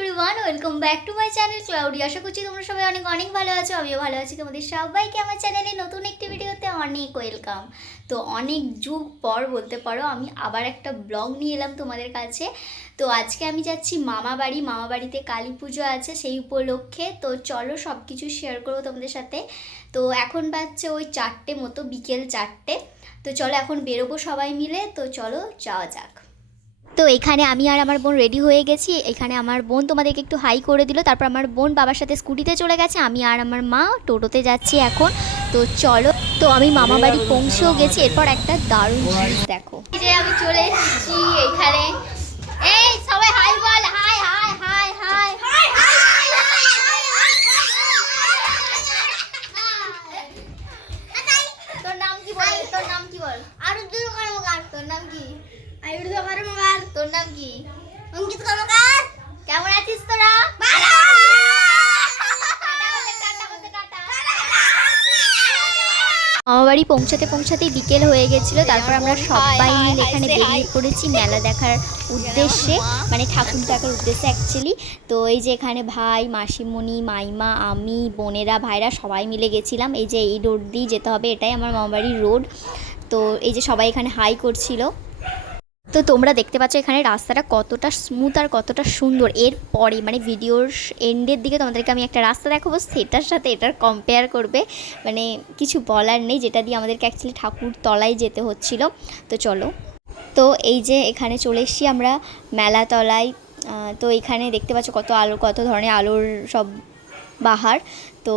Everyone, welcome back to my channel Cloudy. আশা করছি তোমরা সবাই অনেক অনেক ভালো আছো, আমিও ভালো আছি। তোমাদের সবাইকে আমার চ্যানেলে নতুন একটি ভিডিওতে অনেক ওয়েলকাম। তো অনেক যুগ পর বলতে পারো আমি আবার একটা ব্লগ নিয়ে এলাম তোমাদের কাছে। তো আজকে আমি যাচ্ছি মামা বাড়িতে কালী পুজো আছে সেই উপলক্ষে। তো চলো সব কিছু শেয়ার করবো তোমাদের সাথে। তো এখন বাজছে ওই 4টে মতো, বিকেল 4টে। তো চলো এখন বেরোবো সবাই মিলে, তো চলো যাওয়া যাক। তো এখানে আমি আর আমার বোন রেডি হয়ে গেছি। এখানে আমার বোন তোমাদেরকে একটু হাই করে দিল, তারপর আমার বোন বাবার সাথে স্কুটিতে চলে গেছে, আমি আর আমার মা টোটোতে যাচ্ছি এখন। তো চলো, তো আমি মামা বাড়ি পৌঁছেও গেছি। এরপর একটা দারুণ জিনিস দেখো, যে আমি চলে এসেছি এখানে। এই সবাই হাই বল, hi hi hi hi hi hi. তোর নাম কি বল, তোর নাম কি বল? আরুদ্দুল কর্মকার। তোর নাম কি? আয়ুর্দ কর্মকার। তোর নাম কি? অঙ্কিত কর্মকার। কেমন আছিস তোরা? ভালো। মামা বাড়ি পৌঁছাতেই বিকেল হয়ে গেছিলো। তারপর আমরা সবাই মিলে এখানে বেরিয়ে পড়েছি মেলা দেখার উদ্দেশ্যে, মানে ঠাকুর দেখার উদ্দেশ্যে অ্যাকচুয়ালি। তো এই যে এখানে ভাই, মাসিমণি, মাইমা, আমি, বোনেরা, ভাইরা সবাই মিলে গেছিলাম। এই যে এই রোড দিয়ে যেতে হবে, এটাই আমার মামা বাড়ির রোড। তো এই যে সবাই এখানে হাই করছিল। তো তোমরা দেখতে পাচ্ছ এখানে রাস্তাটা কতটা স্মুথ আর কতটা সুন্দর। এরপরে মানে ভিডিওর এন্ডের দিকে তোমাদেরকে আমি একটা রাস্তা দেখাবো, সেটার সাথে এটার কম্পেয়ার করবে, মানে কিছু বলার নেই, যেটা দিয়ে আমাদেরকে অ্যাকচুয়ালি ঠাকুর তলায় যেতে হচ্ছিল। তো চলো, তো এই যে এখানে চলে এসেছি আমরা মেলা তলায়। তো এখানে দেখতে পাচ্ছ কত আলো, কত ধরনের আলোর সব বাহার। তো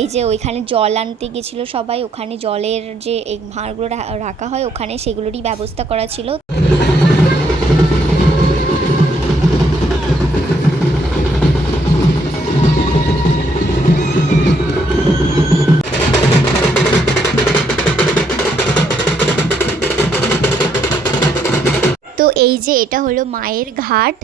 এই যে ওইখানে জল আনতে গেছিলো সবাই, ওখানে জলের যে ভাঁড়গুলো রাখা হয় ওখানে, সেগুলোরই ব্যবস্থা করা ছিল। তো এই যে এটা হলো মায়ের ঘাট,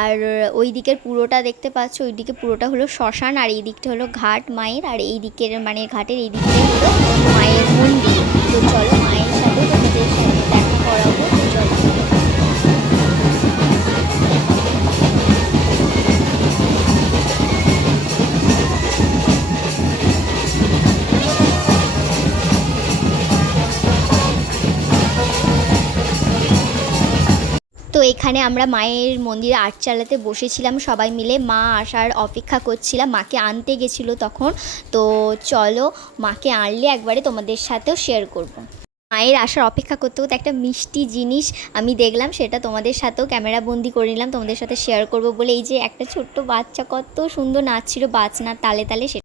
আর ওই দিকের পুরোটা দেখতে পাচ্ছ, ওই দিকে পুরোটা হলো শ্মশান, আর এই দিকটা হলো ঘাট মায়ের, আর এই দিকের মানে ঘাটের এই দিকটা হলো মায়ের মন্দির। তো চলো মায়ের সাথে তোমাদের সাথে দেখা করাবো। তো চলো, তো এখানে আমরা মায়ের মন্দিরে আট চালাতে বসেছিলাম সবাই মিলে, মা আসার অপেক্ষা করছিলাম, মাকে আনতে গেছিলো তখন। তো চলো মাকে আনলে একবারে তোমাদের সাথেও শেয়ার করব। মায়ের আসার অপেক্ষা করতে করতে একটা মিষ্টি জিনিস আমি দেখলাম, সেটা তোমাদের সাথেও ক্যামেরা বন্দি করে নিলাম তোমাদের সাথে শেয়ার করব বলে। এই যে একটা ছোট্ট বাচ্চা কত সুন্দর নাচছিল বাজনার তালে তালে, সেটা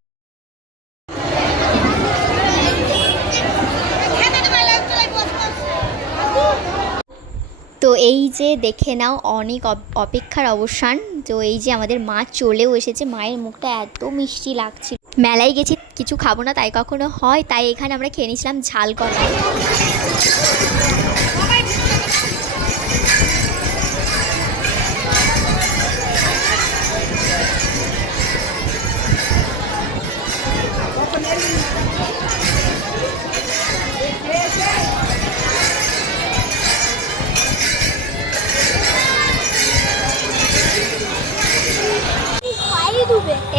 তো এই যে দেখে নাও অনেক অপেক্ষার অবসান। তো এই যে আমাদের মা চলেও এসেছে, মায়ের মুখটা এত মিষ্টি লাগছিল। মেলায় গেছি কিছু খাবো না তাই কখনো হয়, তাই এখানে আমরা খেয়ে নিয়েছিলাম ঝাল কলা।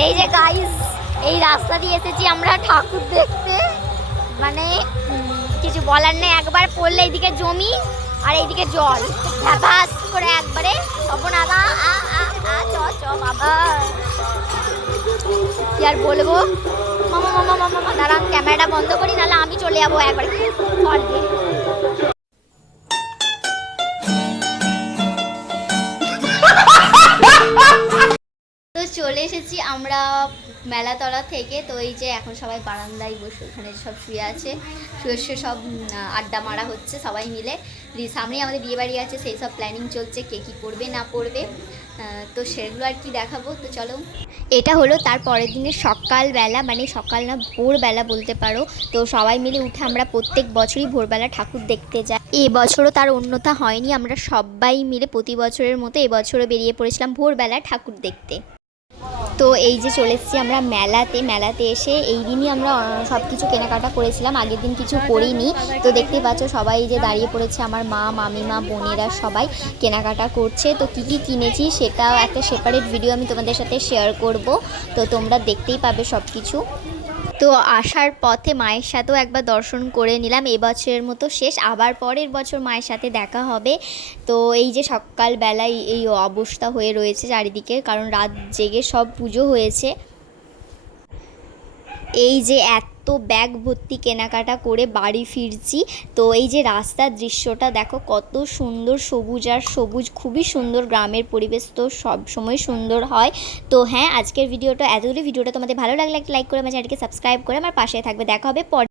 এই যে গাইস, এই রাস্তা দিয়ে এসেছি আমরা ঠাকুর দেখতে, মানে কিছু বলার নেই। একবার পড়লে এইদিকে জমি আর এইদিকে জল, ঝাপাস করে একবারে সপনাদা বাবা, কি আর বলবো। মামা মামা মামা মামা দাঁড়ান, ক্যামেরাটা বন্ধ করি, নাহলে আমি চলে যাবো একবারে জল দিয়ে। তো চলে এসেছি আমরা মেলাতলা থেকে। তো এই যে এখন সবাই বারান্দায় বসে, ওখানে সব শুয়ে আছে, শুয়ে সব আড্ডা মারা হচ্ছে সবাই মিলে। সামনেই আমাদের বিয়ে বাড়ি আছে, সেই সব প্ল্যানিং চলছে, কে কী পড়বে না পড়বে, তো সেগুলো আর কি দেখাবো। তো চলো, এটা হলো তার পরের দিনের সকালবেলা, মানে সকাল না ভোরবেলা বলতে পারো। তো সবাই মিলে উঠে আমরা প্রত্যেক বছরই ভোরবেলা ঠাকুর দেখতে যাই। এবছরও তার অন্যথা হয়নি, আমরা সবাই মিলে প্রতি বছরের মতো এবছরও বেরিয়ে পড়েছিলাম ভোরবেলা ঠাকুর দেখতে। তো এই যে চলে এসেছি আমরা মেলাতে এসে এই দিনই আমরা সব কিছু কেনাকাটা করেছিলাম, আগের দিন কিছু করিনি। তো দেখতেই পাচ্ছ সবাই যে দাঁড়িয়ে পড়েছে, আমার মা, মামিমা, বোনেরা সবাই কেনাকাটা করছে। তো কী কী কিনেছি সেটা একটা সেপারেট ভিডিও আমি তোমাদের সাথে শেয়ার করব, তো তোমরা দেখতেই পাবে সব কিছু। তো আসার পথে মায়ের সাথেও একবার দর্শন করে নিলাম, এবছরের মতো শেষ, আবার পরের বছর মায়ের সাথে দেখা হবে। তো এই যে সকালবেলায় এই অবস্থা হয়ে রয়েছে চারিদিকে, কারণ রাত জেগে সব পুজো হয়েছে। এই যে এত ব্যাগ ভর্তি কেনাকাটা করে বাড়ি ফিরছি। তো এই যে রাস্তার দৃশ্যটা দেখো কত সুন্দর, সবুজ আর সবুজ, খুবই সুন্দর। গ্রামের পরিবেশ তো সব সময় সুন্দর হয়। তো হ্যাঁ, আজকের ভিডিওটা এতদূরই। ভিডিওটা তোমাদের ভালো লাগলে একটা লাইক করে আমার চ্যানেলকে সাবস্ক্রাইব করে আমার পাশে থাকবে। দেখা হবে পরে।